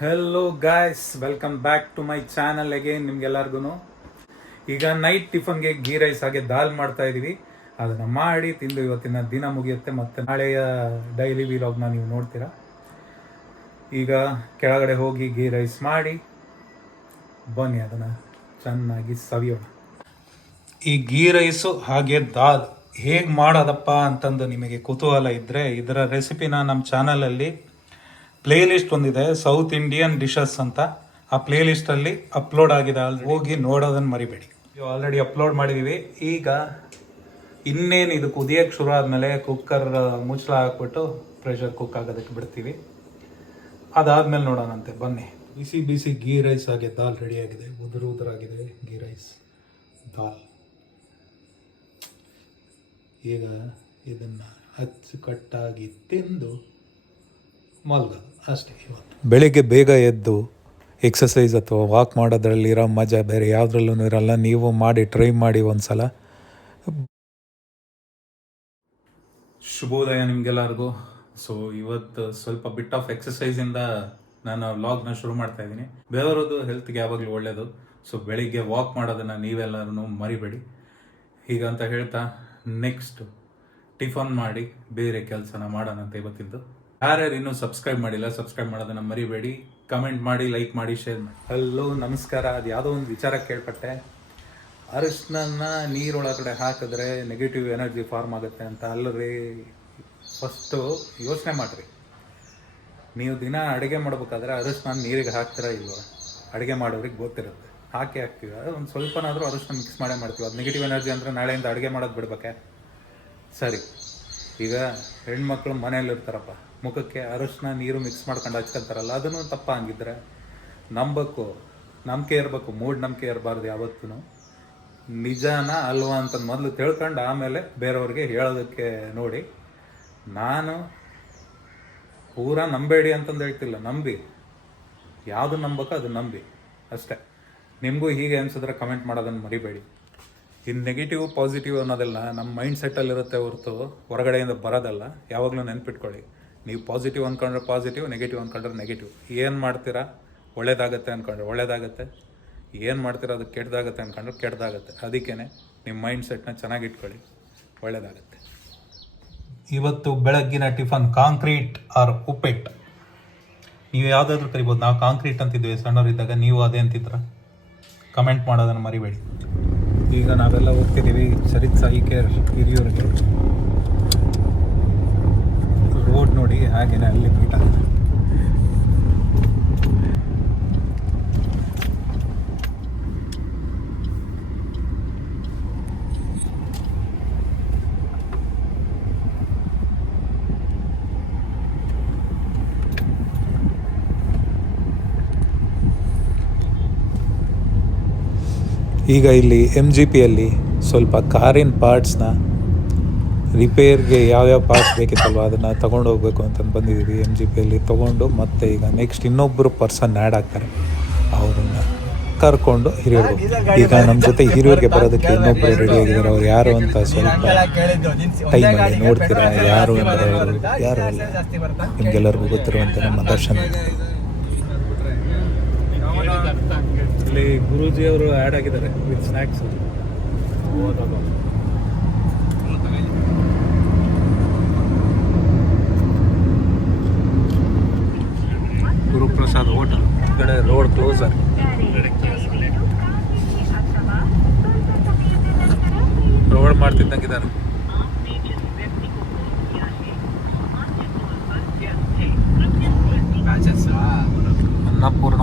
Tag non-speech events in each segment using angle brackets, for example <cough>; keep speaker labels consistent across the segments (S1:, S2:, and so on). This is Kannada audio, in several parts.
S1: Hello guys welcome back to my channel again ನಿಮ್ಗೆಲ್ಲರಿಗೂ ಈಗ ನೈಟ್ ಟಿಫನ್ಗೆ ಗೀ ರೈಸ್ ಹಾಗೆ ದಾಲ್ ಮಾಡ್ತಾ ಇದ್ದೀವಿ ಅದನ್ನು ಮಾಡಿ ತಿಂದು ಇವತ್ತಿನ ದಿನ ಮುಗಿಯುತ್ತೆ. ಮತ್ತು ನಾಳೆಯ ಡೈಲಿ ವಿಲಾಗ್ನ ನೀವು ನೋಡ್ತೀರಾ. ಈಗ ಕೆಳಗಡೆ ಹೋಗಿ ಗೀ ರೈಸ್ ಮಾಡಿ, ಬನ್ನಿ ಅದನ್ನು ಚೆನ್ನಾಗಿ ಸವಿಯೋಣ. ಈ ಗೀ ರೈಸು ಹಾಗೆ ದಾಲ್ ಹೇಗೆ ಮಾಡೋದಪ್ಪ ಅಂತಂದು ನಿಮಗೆ ಕುತೂಹಲ ಇದ್ದರೆ ಇದರ ರೆಸಿಪಿನ ನಮ್ಮ ಚಾನಲಲ್ಲಿ ಪ್ಲೇ ಲಿಸ್ಟ್ ಒಂದಿದೆ ಸೌತ್ ಇಂಡಿಯನ್ ಡಿಶಸ್ ಅಂತ. ಆ ಪ್ಲೇ ಲಿಸ್ಟಲ್ಲಿ ಅಪ್ಲೋಡ್ ಆಗಿದೆ ಅಲ್ಲಿ ಹೋಗಿ ನೋಡೋದನ್ನು ಮರಿಬೇಡಿ. ಆಲ್ರೆಡಿ ಅಪ್ಲೋಡ್ ಮಾಡಿದ್ದೀವಿ ಈಗ ಇನ್ನೇನು ಇದು ಕುದಿಯೋಕ್ಕೆ ಶುರು ಆದಮೇಲೆ ಕುಕ್ಕರ್ ಮುಚ್ಚಳ ಹಾಕ್ಬಿಟ್ಟು ಪ್ರೆಷರ್ ಕುಕ್ ಆಗೋದಕ್ಕೆ ಬಿಡ್ತೀವಿ. ಅದಾದ್ಮೇಲೆ ನೋಡೋಣಂತೆ ಬನ್ನಿ. ಬಿಸಿ ಬಿಸಿ ಗೀ ರೈಸ್ ಆಗಿದೆ ದಾಲ್ ರೆಡಿ ಆಗಿದೆ. ಉದುರು ಉದುರಾಗಿದೆ ಗೀ ರೈಸ್ ದಾಲ್. ಈಗ ಇದನ್ನು ಅಚ್ಚುಕಟ್ಟಾಗಿ ತಿಂದು ಮಲ್ಗೋದು. ಅಷ್ಟೇ ಇವತ್ತು. ಬೆಳಿಗ್ಗೆ ಬೇಗ ಎದ್ದು ಎಕ್ಸಸೈಸ್ ಅಥವಾ ವಾಕ್ ಮಾಡೋದ್ರಲ್ಲಿರೋ ಮಜಾ ಬೇರೆ ಯಾವುದ್ರಲ್ಲೂ ಇರಲ್ಲ. ನೀವು ಮಾಡಿ ಟ್ರೈ ಮಾಡಿ ಒಂದ್ಸಲ. ಶುಭೋದಯ ನಿಮ್ಗೆಲ್ಲರಿಗೂ. ಸೊ ಇವತ್ತು ಸ್ವಲ್ಪ ಬಿಟ್ ಆಫ್ ಎಕ್ಸಸೈಸಿಂದ ನಾನು ವ್ಲಾಗ್ನ ಶುರು ಮಾಡ್ತಾ ಇದ್ದೀನಿ. ಬೇರೆಯವ್ರದ್ದು ಹೆಲ್ತ್ಗೆ ಯಾವಾಗಲೂ ಒಳ್ಳೆಯದು ಸೊ ಬೆಳಿಗ್ಗೆ ವಾಕ್ ಮಾಡೋದನ್ನು ನೀವೆಲ್ಲರೂ ಮರಿಬೇಡಿ. ಹೀಗಂತ ಹೇಳ್ತಾ ನೆಕ್ಸ್ಟ್ ಟಿಫನ್ ಮಾಡಿ ಬೇರೆ ಕೆಲಸನ ಮಾಡೋಣ ಅಂತ ಇವತ್ತಿದ್ದು ಯಾರ್ಯಾರು ಇನ್ನೂ ಸಬ್ಸ್ಕ್ರೈಬ್ ಮಾಡಿಲ್ಲ ಸಬ್ಸ್ಕ್ರೈಬ್ ಮಾಡೋದನ್ನ ಮರಿಬೇಡಿ. ಕಮೆಂಟ್ ಮಾಡಿ ಲೈಕ್ ಮಾಡಿ ಶೇರ್ ಮಾಡಿ. ಹಲೋ ನಮಸ್ಕಾರ. ಅದು ಯಾವುದೋ ಒಂದು ವಿಚಾರ ಕೇಳ್ಪಟ್ಟೆ. ಅರಿಶಿನ ನೀರೊಳಗಡೆ ಹಾಕಿದ್ರೆ ನೆಗೆಟಿವ್ ಎನರ್ಜಿ ಫಾರ್ಮ್ ಆಗುತ್ತೆ ಅಂತ ಅಲ್ಲರಿ ಫಸ್ಟು ಯೋಚನೆ ಮಾಡಿರಿ. ನೀವು ದಿನ ಅಡುಗೆ ಮಾಡ್ಬೇಕಾದ್ರೆ ಅರಿಶಿನ ನೀರಿಗೆ ಹಾಕ್ತೀರಾ ಇಲ್ವಾ? ಅಡುಗೆ ಮಾಡೋರಿಗೆ ಗೊತ್ತಿರುತ್ತೆ. ಹಾಕಿ ಹಾಕ್ತೀವಿ ಅದು ಒಂದು ಸ್ವಲ್ಪನಾದರೂ ಅರಿಶಿನ ಮಿಕ್ಸ್ ಮಾಡೇ ಮಾಡ್ತೀವಿ. ಅದು ನೆಗೆಟಿವ್ ಎನರ್ಜಿ ಅಂದರೆ ನಾಳೆಯಿಂದ ಅಡುಗೆ ಮಾಡೋದು ಬಿಡ್ಬೇಕೆ. ಸರಿ. ಈಗ ಹೆಣ್ಮಕ್ಳು ಮನೆಯಲ್ಲಿರ್ತಾರಪ್ಪ. ಮುಖಕ್ಕೆ ಅರಶಿನ ನೀರು ಮಿಕ್ಸ್ ಮಾಡ್ಕೊಂಡು ಹಚ್ಕೊಂತಾರಲ್ಲ, ಅದನ್ನು ತಪ್ಪ ಹಂಗಿದ್ರೆ ನಂಬಕ್ಕು ನಂಬಿಕೆ ಇರಬೇಕು, ಮೂಡ್ ನಂಬಿಕೆ ಇರಬಾರ್ದು ಯಾವತ್ತೂ ನಿಜಾನ ಅಲ್ವಾ ಅಂತ ಮೊದಲು ತಿಳ್ಕೊಂಡು ಆಮೇಲೆ ಬೇರೆಯವ್ರಿಗೆ ಹೇಳೋದಕ್ಕೆ ನೋಡಿ. ನಾನು ಪೂರ ನಂಬೇಡಿ ಅಂತಂದು ಹೇಳ್ತಿಲ್ಲ, ನಂಬಿ. ಯಾವುದು ನಂಬಕ್ಕ ಅದು ನಂಬಿ, ಅಷ್ಟೇ. ನಿಮಗೂ ಹೀಗೆ ಅನ್ಸಿದ್ರೆ ಕಮೆಂಟ್ ಮಾಡೋದನ್ನು ಮರಿಬೇಡಿ. ಇನ್ನು ನೆಗೆಟಿವ್ ಪಾಸಿಟಿವ್ ಅನ್ನೋದೆಲ್ಲ ನಮ್ಮ ಮೈಂಡ್ ಸೆಟ್ಟಲ್ಲಿರುತ್ತೆ ಹೊರತು, ಹೊರಗಡೆಯಿಂದ ಬರೋದಲ್ಲ, ಯಾವಾಗಲೂ ನೆನ್ಪಿಟ್ಕೊಳ್ಳಿ. ನೀವು ಪಾಸಿಟಿವ್ ಅಂದ್ಕೊಂಡ್ರೆ ಪಾಸಿಟಿವ್ ನೆಗೆಟಿವ್ ಅಂದ್ಕೊಂಡ್ರೆ ನೆಗೆಟಿವ್ ಏನು ಮಾಡ್ತೀರಾ? ಒಳ್ಳೇದಾಗತ್ತೆ ಅಂದ್ಕೊಂಡ್ರೆ ಒಳ್ಳೇದಾಗತ್ತೆ. ಏನು ಮಾಡ್ತೀರಾ? ಅದು ಕೆಟ್ಟದಾಗತ್ತೆ ಅಂದ್ಕೊಂಡ್ರೆ ಕೆಟ್ಟದಾಗತ್ತೆ. ಅದಕ್ಕೇ ನಿಮ್ಮ ಮೈಂಡ್ ಸೆಟ್ನ ಚೆನ್ನಾಗಿಟ್ಕೊಳ್ಳಿ ಒಳ್ಳೇದಾಗತ್ತೆ. ಇವತ್ತು ಬೆಳಗ್ಗಿನ ಟಿಫನ್ ಕಾಂಕ್ರೀಟ್ ಆರ್ ಉಪ್ಪಿಟ್ಟು? ನೀವು ಯಾವುದಾದ್ರೂ ಕರಿಬೋದು. ನಾವು ಕಾಂಕ್ರೀಟ್ ಅಂತಿದ್ವಿ ಸಣ್ಣವರಿದ್ದಾಗ. ನೀವು ಅದೇ ಅಂತಿದ್ರ? ಕಮೆಂಟ್ ಮಾಡೋದನ್ನು ಮರಿಬೇಡಿ. ಈಗ ನಾವೆಲ್ಲ ಹೋಗ್ತಿದ್ದೀವಿ ಸರಿತ್ ಸಾಯಿ ಕೇರ್ ಹಿರಿಯೂರಿಗೆ. ರೋಡ್ ನೋಡಿ ಹಾಗೇನೆ ಅಲ್ಲಿ ಮೀಟ್ ಈಗ ಇಲ್ಲಿ ಎಂ ಜಿ ಪಿಯಲ್ಲಿ ಸ್ವಲ್ಪ ಕಾರಿನ ಪಾರ್ಟ್ಸ್ನ ರಿಪೇರ್ಗೆ ಯಾವ್ಯಾವ ಪಾರ್ಟ್ಸ್ ಬೇಕಿತ್ತಲ್ವ ಅದನ್ನು ತೊಗೊಂಡು ಹೋಗ್ಬೇಕು ಅಂತಂದು ಬಂದಿದ್ದೀವಿ ಎಂ ಜಿ ಪಿಯಲ್ಲಿ ತೊಗೊಂಡು ಮತ್ತೆ ಈಗ ನೆಕ್ಸ್ಟ್ ಇನ್ನೊಬ್ಬರು ಪರ್ಸನ್ ಆ್ಯಡ್ ಆಗ್ತಾರೆ. ಅವ್ರನ್ನ ಕರ್ಕೊಂಡು ಹಿರಿಯರು ಈಗ ನಮ್ಮ ಜೊತೆ ಹಿರಿಯರಿಗೆ ಬರೋದಕ್ಕೆ ಇನ್ನೊಬ್ಬರು ರೆಡಿ ಆಗಿದ್ದಾರೆ. ಅವ್ರು ಯಾರು ಅಂತ ಸ್ವಲ್ಪ ಟೈಮಲ್ಲಿ ನೋಡ್ತೀರಾ? ಯಾರು ಅಂದರೆ ಅವರು ಯಾರು ಅಲ್ಲ. ನಿಮ್ಗೆಲ್ಲರಿಗೂ ಗೊತ್ತಿರುವಂತೆ ನಮ್ಮ ದರ್ಶನ ಇಲ್ಲಿ ಗುರೂಜಿ ಅವರು ಆ್ಯಡ್ ಆಗಿದ್ದಾರೆ ವಿತ್ ಸ್ನ್ಯಾಕ್ಸ್ ಹೋಟೆಲ್. ಕಡೆ ರೋಡ್ ಕ್ಲೋಸರ್ ರೋಡ್ ಅನ್ನಪೂರ್ಣ.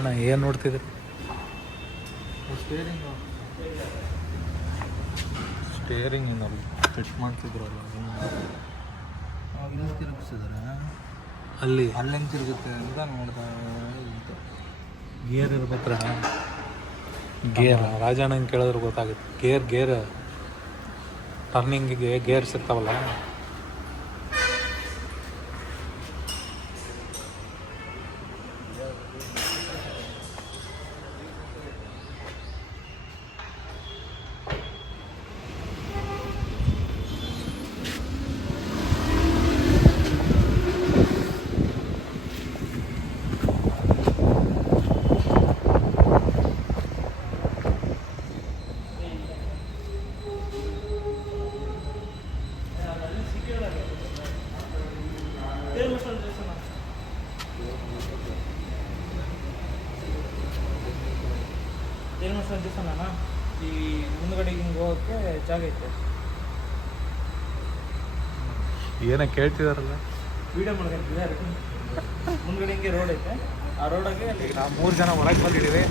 S1: ತಕ್ಷಣ ಏನು ನೋಡ್ತಿದ್ರಿ?
S2: ಸ್ಟೇರಿಂಗ್ ಸ್ಟೇರಿಂಗ್ ಏನಲ್ಲ ಫಿಟ್ ಮಾಡ್ತಿದ್ರಲ್ಲ ಇಲ್ಲಿ ತಿರುಗಿಸಿದ್ರೆ.
S1: ಅಲ್ಲಿ?
S2: ಅಲ್ಲೆಂಗ್ ತಿರುಗುತ್ತೆ ಅಂತ ನೋಡ್ತಾ
S1: ಗೇರ್ ಇರ್ಬೇಕ್ರ? ಗೇರ್ ರಾಜಣ್ಣಂಗೆ ಕೇಳಿದ್ರೆ ಗೊತ್ತಾಗುತ್ತೆ. Gear gear. ಟರ್ನಿಂಗಿಗೆ ಗೇರ್ ಇರ್ತಾವಲ್ಲ?
S3: ಏನೋ
S1: ಕೇಳ್ತಿದಾರಲ್ಲ.
S3: ವಿಡಿಯೋ ಮುಂದ್ಗಡೆ ಹಿಂಗೆ ರೋಡ್ ಐತೆ. ಆ ರೋಡಾಗೆ
S1: ಈಗ ನಾವು ಮೂರು ಜನ ಹೊರಗೆ ಬಂದಿದ್ದೀವಿ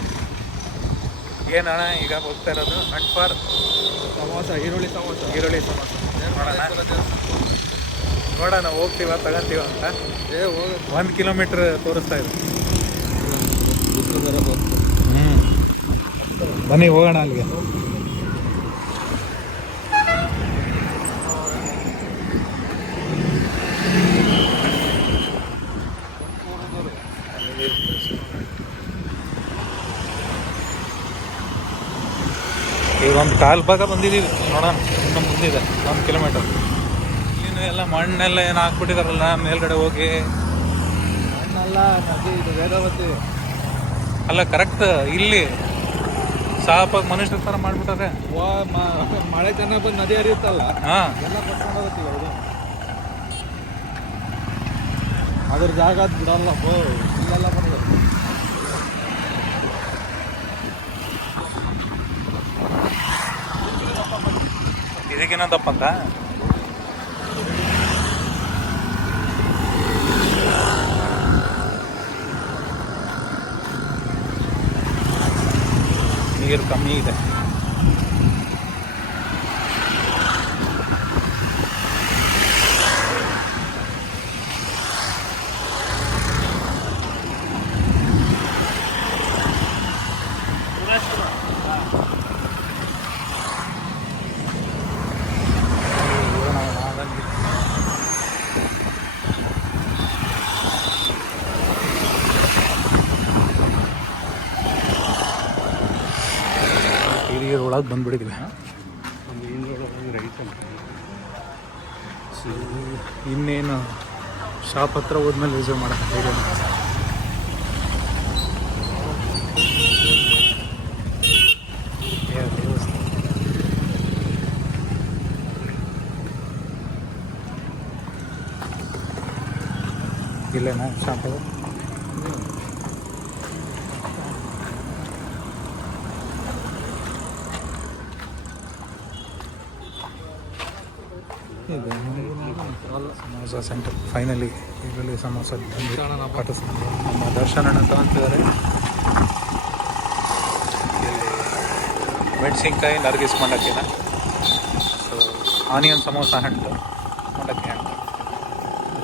S1: ಏನಣ್ಣ ಈಗ ಹೋಗ್ತಾ ಇರೋದು? ನಟ್ ಫಾರ್
S2: ಸಮೋಸ ಈರುಳ್ಳಿ ಸಮೋಸ.
S1: ಈರುಳ್ಳಿ ಸಮೋಸ. ನೋಡೋಣ. ನೋಡೋಣ ಹೋಗ್ತೀವ ತಗೊಂತೀವ ಅಂತ.
S2: ಏ ಹೋಗ.
S1: ಒಂದು ಕಿಲೋಮೀಟ್ರ್ ತೋರಿಸ್ತಾ ಇದೆ ಹ್ಞೂ ಬನ್ನಿ ಹೋಗೋಣ ಅಲ್ಲಿಗೆ. ಈಗ ಒಂದು ಕಾಲು ಭಾಗ ಬಂದಿದ್ದೀವಿ ನೋಡೋಣ ಮುಂದೆ ಮುಂದಿದೆ ಒಂದು ಕಿಲೋಮೀಟರ್ ಇಲ್ಲಿನೂ ಎಲ್ಲ ಮಣ್ಣೆಲ್ಲ ಏನು ಹಾಕ್ಬಿಟ್ಟಿದಾರಲ್ಲ ಮೇಲ್ಗಡೆ ಹೋಗಿ.
S2: ಮಣ್ಣೆಲ್ಲ ನದಿ ಇದು ವೇದಾವತಿ.
S1: ಅಲ್ಲ ಕರೆಕ್ಟ್ ಇಲ್ಲಿ ಸಾಪಾಗಿ ಮನುಷ್ಯರ ಥರ ಮಾಡಿಬಿಟ್ಟಾರೆ
S2: ಮಳೆ ಚೆನ್ನಾಗಿ ಬಂದು ನದಿ ಹರಿಯುತ್ತಲ್ಲ?
S1: ಹಾಂ.
S2: ಎಲ್ಲ ಕಟ್ಕೊಂಡು ಹೋಗುತ್ತೆ ಅವರು. ಇದು ಅದ್ರ ಜಾಗ ಬಿಡಲ್ಲ ಬಿಡಲ್ಲ
S1: ಇದಕ್ಕಿನ್ನ ದಪ್ಪಂತ ನೀರು ಕಮ್ಮಿ ಇದೆ. ಹಿರಿಯರ ಒಳಗೆ ಬಂದ್ಬಿಟ್ಟಿದ್ವಿ ಸೊ, ಇನ್ನೇನು ಶಾಪ್ ಹತ್ರ ಹೋದ್ಮೇಲೆ ರಿಸರ್ವ್ ಮಾಡೋಣ ವಿಡಿಯೋ ಇಲ್ಲೇನಾ ಶಾಪ್ ಸಮೋಸ ಸೆಂಟರ್ ಫೈನಲಿ ಇದರಲ್ಲಿ ಸಮೋಸ ನಮ್ಮ ದರ್ಶನ ತಗೊಂತಿದ್ದಾರೆ ಮೆಣಸಿನ್ಕಾಯಿ ನರ್ಗಿಸ್ ಮಂಡಕ್ಕಿನ ಸೊ ಆನಿಯನ್ ಸಮೋಸ ಹಣ್ಣು ಮಂಡಕ್ಕಿ ಹಣ್ಣು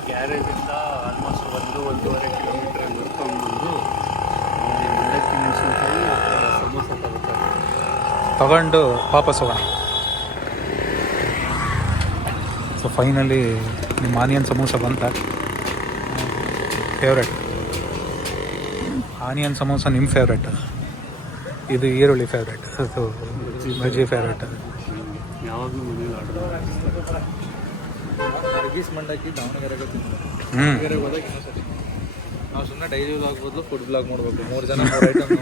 S4: ಗ್ಯಾರೇಜಿಂದ ಆಲ್ಮೋಸ್ಟ್ ಒಂದು ಒಂದೂವರೆ ಕಿಲೋಮೀಟರ್ ನಡ್ಕೊಂಡ್ಬಂದು ಮಂಡಕ್ಕಿ ಮೆಣಸಿನ್ಕಾಯಿ ಸಮೋಸ ತಗೋತಾರೆ.
S1: ತಗೊಂಡು ವಾಪಸ್ ಹೋಗೋಣ. ಸೊ ಫೈನಲಿ ನಿಮ್ಮ ಆನಿಯನ್ ಸಮೋಸ ಬಂತ. ಫೇವ್ರೆಟ್ ಆನಿಯನ್ ಸಮೋಸ ನಿಮ್ಮ ಫೇವ್ರೆಟ್ ಇದು ಈರುಳ್ಳಿ ಫೇವ್ರೆಟ್ ಸೊ ಬಜ್ಜಿ ಫೇವ್ರೆಟ್
S4: ಯಾವಾಗಲೂ ಮನೇಲಿ ಆರ್ಡರ್
S2: ಮಂಡಕ್ಕಿ ದಾವಣಗೆರೆಗೆ ಹೋದಾಗ ನಾವು ಸುಮ್ಮನೆ ಡೈಲಿ ವ್ಲಾಗ್ ಬದಲು ಫುಡ್ ಬ್ಲಾಗ್ ಮಾಡ್ಬೇಕು. ಮೂರು ಜನ ಐಟಮ್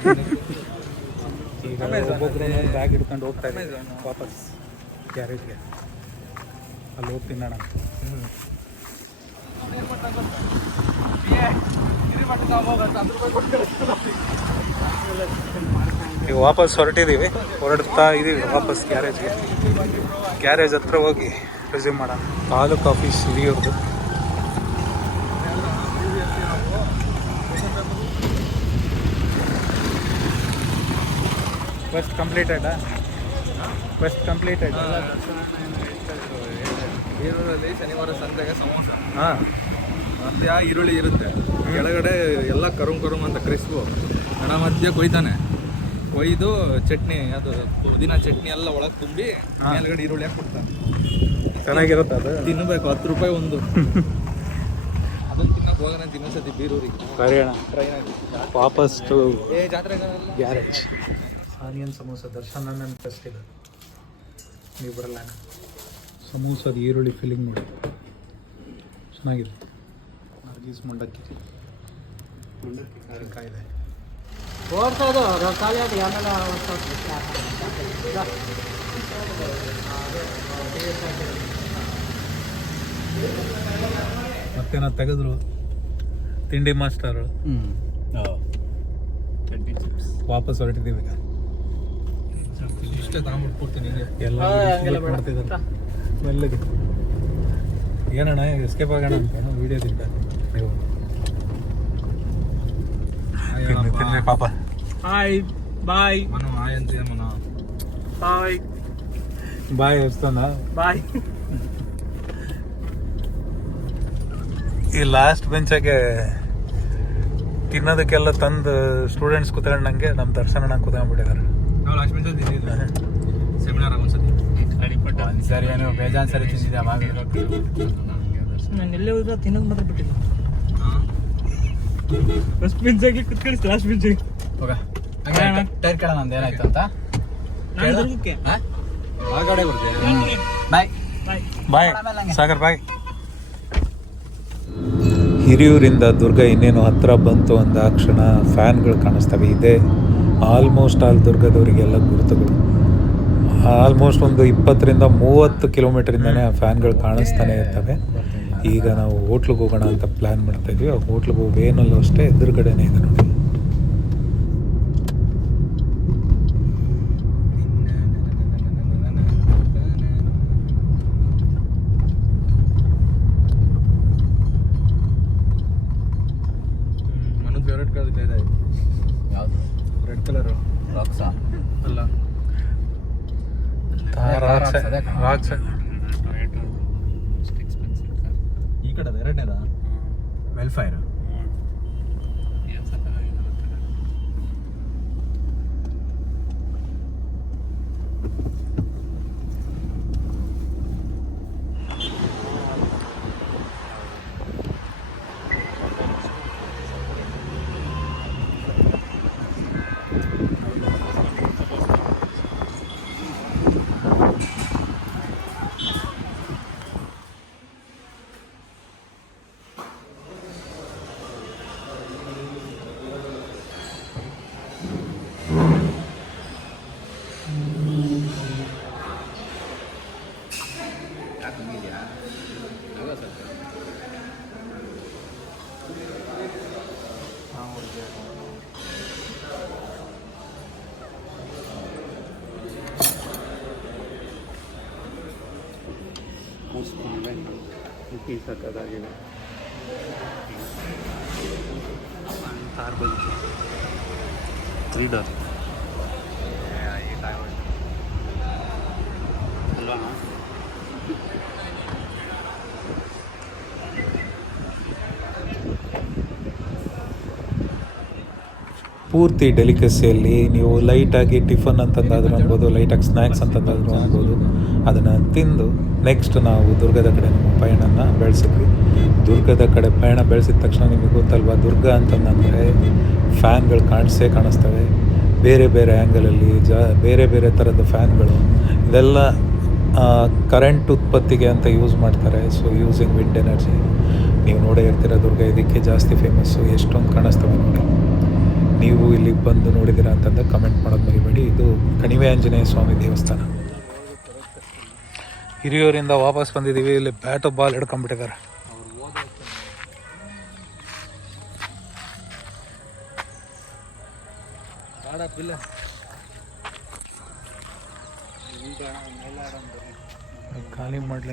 S1: ಈಗ
S2: ಒಬ್ಬೊಬ್ಬರು
S1: ಬ್ಯಾಗ್ ಹಿಡ್ಕೊಂಡು ಹೋಗ್ತಾ ಇದ್ದೀವಿ. ವಾಪಸ್. ಗ್ಯಾರೇಜ್ಗೆ. ಅಲ್ಲಿ ಹೋಗಿ ತಿನ್ನೋಣ ಈಗ ವಾಪಸ್ ಹೊರಟಿದ್ದೀವಿ. ಹೊರಡ್ತಾ ಇದ್ದೀವಿ ವಾಪಸ್ ಗ್ಯಾರೇಜ್ಗೆ. ಗ್ಯಾರೇಜ್ ಹತ್ರ ಹೋಗಿ ರೆಸ್ಯೂಮ್ ಮಾಡೋಣ. ತಾಲೂಕು ಆಫೀಸ್ ಹಿರಿಯೂರ್ದು. ಕ್ವೆಸ್ಟ್ ಕಂಪ್ಲೀಟೆಡ್ ಕಂಪ್ಲೀಟ್ ಕಂಪ್ಲೀಟೆಡ್
S2: ಈರುಳ್ಳಿ ಶನಿವಾರ ಸಂತೆಗೆ ಸಮೋಸ.
S1: ಹಾಂ.
S2: ಮತ್ತೆ ಆ ಈರುಳ್ಳಿ ಇರುತ್ತೆ. ಕೆಳಗಡೆ ಎಲ್ಲ ಕರುಮ್ ಕರುಮ್ ಅಂತ ಕ್ರಿಸ್ಪು. ಹಣ ಮಧ್ಯ ಕೊಯ್ತಾನೆ. ಕೊಯ್ದು ಚಟ್ನಿ ಅದು ಪುದೀನ ಚಟ್ನಿ ಎಲ್ಲ ಒಳಗೆ ತುಂಬಿ. ಮೇಲ್ಗಡೆ ಈರುಳ್ಳಿ ಹಾಕಿ ಕೊಡ್ತಾನೆ.
S1: ಚೆನ್ನಾಗಿರುತ್ತೆ ಅದು.
S2: ತಿನ್ನಬೇಕು ಹತ್ತು ರೂಪಾಯಿ ಒಂದು. <laughs> ಅದನ್ನ ತಿನ್ನಕ್ಕೆ ಹೋಗೋಣ ತಿನ್ನಿಸತಿ ಬೀರೂರಿ ಬೀರೂರಿಗೆ.
S1: ಕರಿಯೋಣ
S2: ಟ್ರೈನಾಗಿ
S1: ವಾಪಸ್ ಟು
S2: ಏ ಜಾತ್ರೆಗಳೆಲ್ಲ
S1: ಗ್ಯಾರೇಜ್. ಆನಿಯನ್ ಸಮೋಸ ದರ್ಶನ ನನ್ನ ಫೆಸ್ಟಿವಲ್ ಇದೆ. ನೀವು ಬರಲ್ಲ ಸಮೋಸದ ಈರುಳ್ಳಿ ಫಿಲ್ಲಿಂಗ್ ನೋಡಿ ಚೆನ್ನಾಗಿದೆ. ನರ್ಗೀಸ್ ಮಂಡಕ್ಕಿ. ಮತ್ತೇನ ಇದೆ.
S3: ಓಡ್ಸೋದು ಖಾಲಿ ಆಗಿ ಆಮೇಲೆ
S1: ಮತ್ತೇನೋ ತೆಗೆದ್ರು? ತಿಂಡಿ ಮಾಸ್ಟರ್. ವಾಪಸ್ ಹೊರಟಿದ್ದೀವಿ ಈಗ.
S2: ಇಷ್ಟೇ ತಗೊಂಡ್ಬಿಟ್ಟು ಕೊಡ್ತೀನಿ
S1: ಎಲ್ಲ. ಮಾಡ್ತಿದ್ದಾರೆ. ಮೆಲ್ಲಗೆ ಏನಣ್ಣ ಎಸ್ಕೇಪ್ ಆಗೋಣ ಅಂತ ವಿಡಿಯೋ ತಿನ್ನಿ ಪಾಪ.
S3: ಹಾಯ್ ಬಾಯ್
S2: ಮನು ಅಂತ ಅಂತೀಯ ಮನ.
S3: ಬಾಯ್
S1: ಬಾಯ್ ಎಷ್ಟನ?
S3: ಬಾಯ್
S1: ಈ ಲಾಸ್ಟ್ ಬೆಂಚಾಗೆ ತಿನ್ನೋದಕ್ಕೆಲ್ಲ ತಂದು ಸ್ಟೂಡೆಂಟ್ಸ್ ಕುತ್ಕೊಂಡಂಗೆ ನಮ್ಮ ದರ್ಶನ ಕುತ್ಕೊಂಡ್ಬಿಟ್ಟಿದ್ದಾರೆ.
S2: ನಾವು ಲಕ್ಷ್ಮೀ ಸತಿ ತಿಂದಿದ್ದು ಸೆಮಿನಾರ್ ಒಂದ್ಸತಿ.
S4: ಸರಿ ಏನೋ ಬೇಜಾನ್ ಸರಿ ತಿಂದಿದ್ದೆ
S3: ನಾನು ಎಲ್ಲೇ ಹೋದ್ರೆ ತಿನ್ನೋದು ಮಾತ್ರ ಬಿಟ್ಟಿಲ್ಲ. ಫಸ್ಟ್ ಬೆಂಚಾಗಿ ಕುತ್ಕೊಳ್ಳಿ ಲಾಸ್ಟ್ ಬೆಂಚಾಗಿ
S4: ಹೋಗ.
S3: ಅಣ್ಣ.
S4: ಟೈರ್ ಕೇಳೋಣ ನಂದು ಏನಾಯ್ತು ಅಂತ?
S3: ನಾನು ದುರ್ಗಕ್ಕೆ.
S4: ಹಾ?
S2: ಒಳಗಡೆ ಬರ್ತೀಯ?
S4: ಬಾಯ್.
S3: ಬಾಯ್.
S1: ಸಾಗರ್ ಬಾಯ್. ಹಿರಿಯೂರಿಂದ ದುರ್ಗ ಇನ್ನೇನು ಹತ್ರ ಬಂತು ಅಂದಾಕ್ಷಣ ಫ್ಯಾನ್ಗಳು ಕಾಣಿಸ್ತವೆ. ಇದೆ. ಆಲ್ಮೋಸ್ಟ್ ಆಲ್ ದುರ್ಗದವರಿಗೆಲ್ಲ ಗುರುತುಗಳು. ಆಲ್ಮೋಸ್ಟ್ ಒಂದು ಇಪ್ಪತ್ತರಿಂದ ಮೂವತ್ತು ಕಿಲೋಮೀಟ್ರಿಂದನೇ ಆ ಫ್ಯಾನ್ಗಳು ಕಾಣಿಸ್ತಾನೆ ಇರ್ತವೆ. ಈಗ ನಾವು ಹೋಟ್ಲಿಗೆ ಹೋಗೋಣ ಅಂತ ಪ್ಲ್ಯಾನ್ ಮಾಡ್ತಾ ಇದ್ವಿ. ಆ ಹೋಟ್ಲಿಗೆ ಹೋಗಿ ವೇನಲ್ಲೂ ಅಷ್ಟೇ ಎದುರುಗಡೆನೇ ಇದೆ ನೋಡಿ.
S2: ರೆಡ್ ಫೇವ್ರೆಟ್ ಕಲರ್ ಇದೆ.
S4: ಯಾವುದು?
S2: ರೆಡ್ ಕಲರು
S4: ರಾಕ್ಸಾ
S2: ಅಲ್ಲ ಈ ಕಡೆ ಎರಡನೇದ? ವೆಲ್ಫೈರ್
S4: muslime
S1: મૂકી
S4: શકતા જેવા તાર બનશે રીડર એ કાંઈ હોય
S1: ಪೂರ್ತಿ ಡೆಲಿಕಸಿಯಲ್ಲಿ ನೀವು ಲೈಟಾಗಿ ಟಿಫನ್ ಅಂತಂದಾದರೂ ಅನ್ಬೋದು ಲೈಟಾಗಿ ಸ್ನ್ಯಾಕ್ಸ್ ಅಂತಂದಾದ್ರೂ ಅನ್ಬೋದು, ಅದನ್ನು ತಿಂದು ನೆಕ್ಸ್ಟ್ ನಾವು ದುರ್ಗದ ಕಡೆ ನಮ್ಮ ಪಯಣನ ಬೆಳೆಸಿದ್ವಿ. ದುರ್ಗದ ಕಡೆ ಪಯಣ ಬೆಳೆಸಿದ ತಕ್ಷಣ ನಿಮಗೆ ಗೊತ್ತಲ್ವ, ದುರ್ಗ ಅಂತಂದರೆ ಫ್ಯಾನ್ಗಳು ಕಾಣಿಸೇ ಕಾಣಿಸ್ತವೆ. ಬೇರೆ ಬೇರೆ ಆ್ಯಂಗಲಲ್ಲಿ ಜಾ, ಬೇರೆ ಬೇರೆ ಥರದ ಫ್ಯಾನ್ಗಳು ಇದೆಲ್ಲ ಕರೆಂಟ್ ಉತ್ಪತ್ತಿಗೆ ಅಂತ ಯೂಸ್ ಮಾಡ್ತಾರೆ. ಸೊ ಯೂಸಿಂಗ್ ವಿಂಡ್ ಎನರ್ಜಿ ನೀವು ನೋಡೇ ಇರ್ತೀರ ದುರ್ಗ ಇದಕ್ಕೆ ಜಾಸ್ತಿ ಫೇಮಸ್ಸು ಎಷ್ಟೊಂದು ಕಾಣಿಸ್ತವೆ ನೋಡಿ. ನೀವು ಇಲ್ಲಿ ಬಂದು ನೋಡಿದ್ದೀರಾ ಅಂತಂದ್ರೆ ಕಮೆಂಟ್ ಮಾಡೋದು ಮರಿಬೇಡಿ. ಇದು ಕಣಿವೆ ಆಂಜನೇಯ ಸ್ವಾಮಿ ದೇವಸ್ಥಾನ. ಹಿರಿಯೂರಿಂದ ವಾಪಸ್ ಬಂದಿದ್ದೀವಿ. ಇಲ್ಲಿ ಬ್ಯಾಟ್ ಬಾಲ್ ಹಿಡ್ಕೊಂಡ್ಬಿಟ್ಟಿದ್ದಾರೆ. ಖಾಲಿ ಮಾಡಲಿ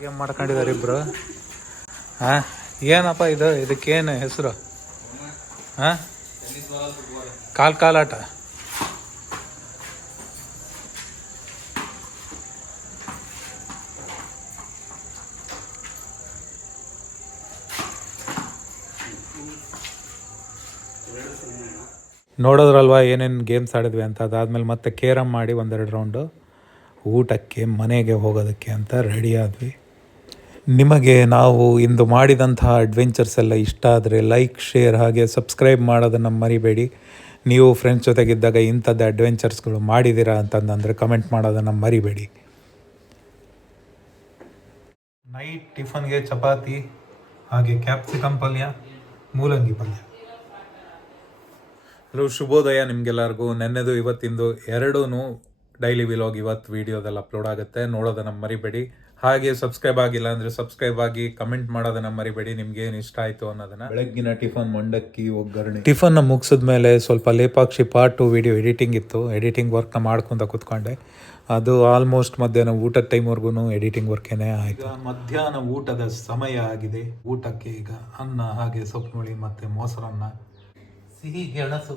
S1: ಗೇಮ್ ಮಾಡ್ಕೊಂಡಿದ್ದಾರೆ ಇಬ್ರು. ಹಾ, ಏನಪ್ಪ ಇದು? ಇದಕ್ಕೇನು ಹೆಸರು? ಹಾ? ಕಾಲ್ ಕಾಲಾಟ ನೋಡೋದ್ರಲ್ವ ಏನೇನು ಗೇಮ್ಸ್ ಆಡಿದ್ವಿ ಅಂತ? ಅದಾದ್ಮೇಲೆ ಮತ್ತೆ ಕೇರಮ್ ಮಾಡಿ ಒಂದೆರಡು ರೌಂಡು ಊಟಕ್ಕೆ, ಮನೆಗೆ ಹೋಗೋದಕ್ಕೆ ಅಂತ ರೆಡಿ ಆದ್ವಿ. ನಿಮಗೆ ನಾವು ಇಂದು ಮಾಡಿದಂತಹ ಅಡ್ವೆಂಚರ್ಸ್ ಎಲ್ಲ ಇಷ್ಟ ಆದರೆ ಲೈಕ್ ಶೇರ್ ಹಾಗೆ ಸಬ್ಸ್ಕ್ರೈಬ್ ಮಾಡೋದನ್ನು ಮರಿಬೇಡಿ. ನೀವು ಫ್ರೆಂಡ್ಸ್ ಜೊತೆಗಿದ್ದಾಗ ಇಂಥದ್ದು ಅಡ್ವೆಂಚರ್ಸ್ಗಳು ಮಾಡಿದ್ದೀರಾ ಅಂತಂದರೆ ಕಮೆಂಟ್ ಮಾಡೋದನ್ನು ಮರಿಬೇಡಿ. ನೈಟ್ ಟಿಫನ್ಗೆ ಚಪಾತಿ, ಹಾಗೆ ಕ್ಯಾಪ್ಸಿಕಮ್ ಪಲ್ಯ, ಮೂಲಂಗಿ ಪಲ್ಯ. ಹಲೋ, ಶುಭೋದಯ ನಿಮಗೆಲ್ಲರಿಗೂ. ನೆನ್ನೆದು, ಇವತ್ತಿಂದು ಎರಡೂ ಡೈಲಿ ವಿಲಾಗ್ ಇವತ್ತು ವೀಡಿಯೋದಲ್ಲಿ ಅಪ್ಲೋಡ್ ಆಗುತ್ತೆ. ನೋಡೋದನ್ನ ಮರಿಬೇಡಿ. ಹಾಗೆ ಸಬ್ಸ್ಕ್ರೈಬ್ ಆಗಿಲ್ಲ ಅಂದರೆ ಸಬ್ಸ್ಕ್ರೈಬ್ ಆಗಿ ಕಮೆಂಟ್ ಮಾಡೋದನ್ನ ಮರಿಬೇಡಿ. ನಿಮ್ಗೆ ಏನು ಇಷ್ಟ ಆಯಿತು ಅನ್ನೋದನ್ನ. ಬೆಳಗ್ಗಿನ ಟಿಫನ್ ಮಂಡಕ್ಕಿ ಒಗ್ಗರಣೆ. ಟಿಫನ್ನ ಮುಗಿಸಿದ ಮೇಲೆ ಸ್ವಲ್ಪ Lepakshi part two video editing ಇತ್ತು. ಎಡಿಟಿಂಗ್ ವರ್ಕ್ನ ಮಾಡ್ಕೊಂತ ಕೂತ್ಕೊಂಡೆ. ಅದು ಆಲ್ಮೋಸ್ಟ್ ಮಧ್ಯಾಹ್ನ ಊಟದ ಟೈಮ್ವರೆಗೂ ಎಡಿಟಿಂಗ್ ವರ್ಕೇನೆ ಆಯಿತು. ಮಧ್ಯಾಹ್ನ ಊಟದ ಸಮಯ ಆಗಿದೆ. ಊಟಕ್ಕೆ ಈಗ ಅನ್ನ ಹಾಗೆ ಸೊಪ್ಪುಳಿ ಮತ್ತು ಮೊಸರನ್ನ. ಸಿಹಿ ಗೆಣಸು.